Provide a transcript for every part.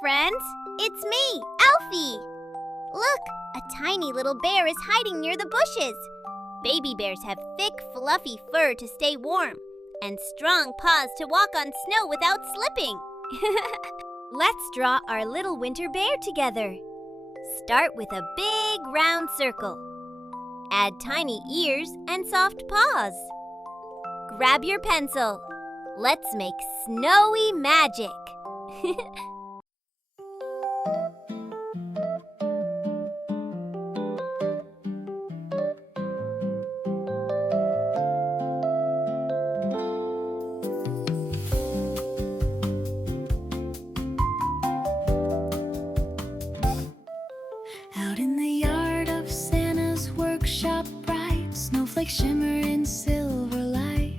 friends! It's me, Elfie! Look, a tiny little bear is hiding near the bushes. Baby bears have thick, fluffy fur to stay warm and strong paws to walk on snow without slipping. Let's draw our little winter bear together. Start with a big round circle. Add tiny ears and soft paws. Grab your pencil. Let's make snowy magic. Out in the yard of Santa's workshop bright, snowflakes shimmer in silver light.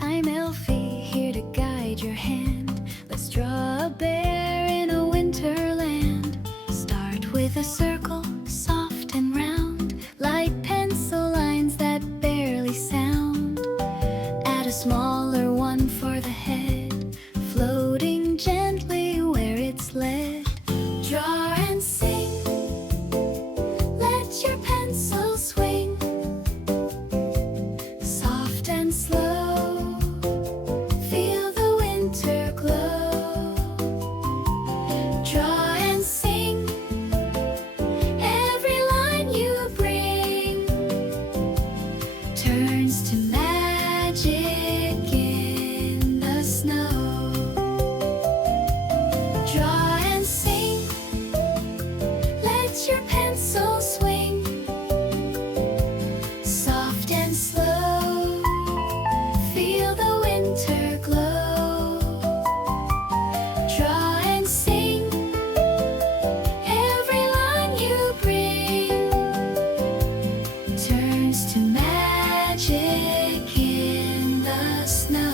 I'm Elfie, here to guide your hand. Let's draw a bear in a winter land. Start with a circle, soft and round, light pencil lines that barely sound. Add a smaller one for the head, floating gently where it's led. Draw and sing. Let your pencil swing, soft and slow. Feel the winter glow. Draw and sing. Every line you bring turns to magic in the snow. Draw and sing. Let your pencil swing, soft and slow. Feel the winter glow. Draw and sing. Every line you bring turns to magic in the snow.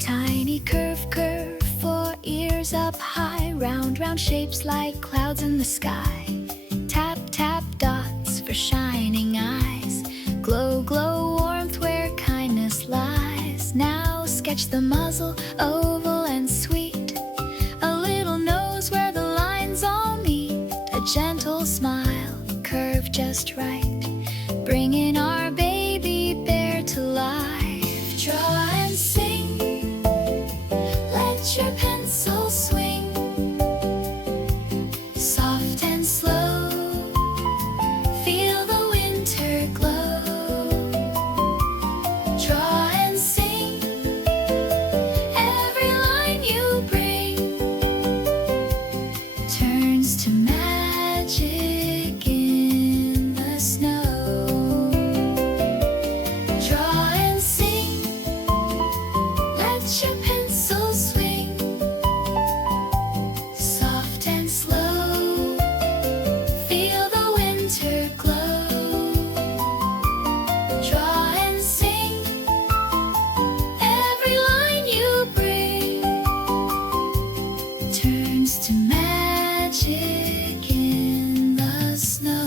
Tiny curve, curve, four ears up high, round, round shapes like clouds in the sky. Tap, tap, dots for shining eyes. Glow, glow, warmth where kindness lies. Now sketch the muzzle, oval and sweet. A little nose where the lines all meet. A gentle smile, curve just right, bringing our baby bear to life. Draw and sing. Let your pencil swing, soft and slow. Feel the winter glow. Draw and sing. Every line you bring turns to magic in the snow. Draw and sing. Let your pencil swing, soft and slow. Feel the winter glow. Draw and sing. Every line you bring turns to magic in the snow.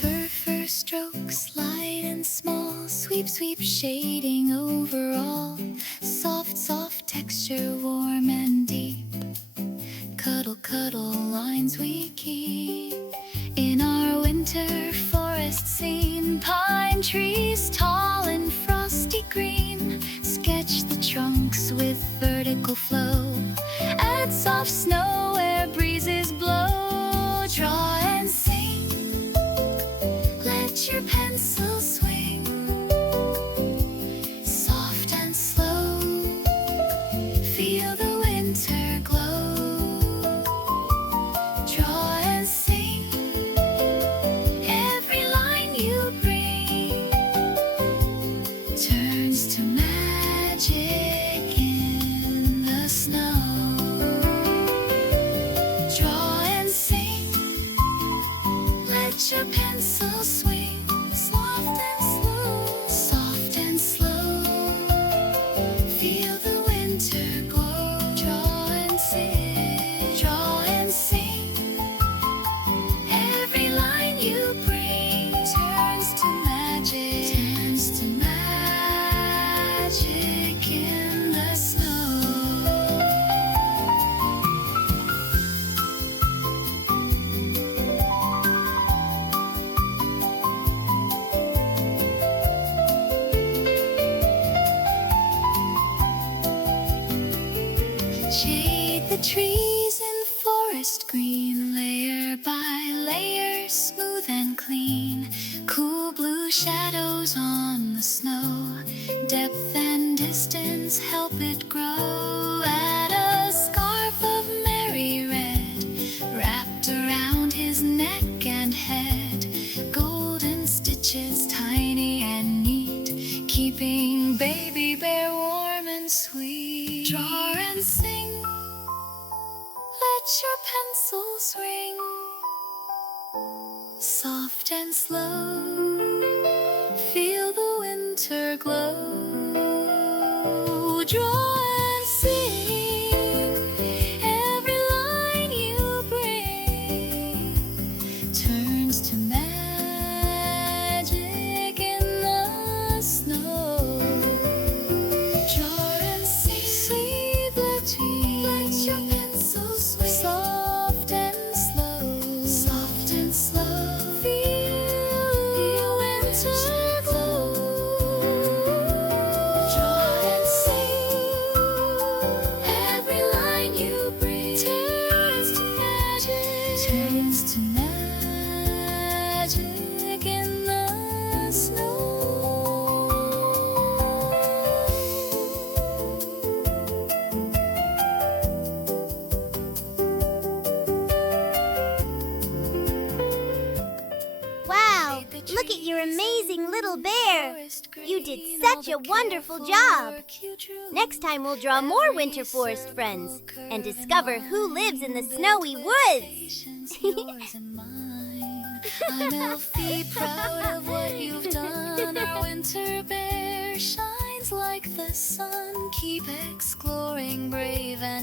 Fur, fur strokes, light and small. Sweep, sweep, shading over all. Soft, soft texture, warm and deep. Cuddle, cuddle, lines we keep. In our winter forest scene, pine trees tall and frosty green. Sketch the trunks with vertical flow. Add soft snow where breezes blow. Draw and sing. Let your pencil swing, soft and slow. Feel Shade the trees in forest green, layer by layer, smooth and clean. Cool blue shadows on the snow, depth and distance help it grow. Add a scarf of merry red wrapped around his neck and head, golden stitches tiny and neat, keeping baby bear warm and sweet. Draw and sing, let your pencils ring, soft and slow, feel the winter glow. Draw and sing, every line you bring turns to magic in the snow. Draw and sing, sweet beauty, let your pencils swing, soft and slow, soft and slow, feel the winter glow. Draw and sing, every line you bring turns to magic in the snow. Wow, look at your amazing little bear. You did such a wonderful job. Next time we'll draw more winter forest friends and discover who lives in the snowy woods. I'm Elfie, proud of what you've done. Our winter bear shines like the sun. Keep exploring, brave and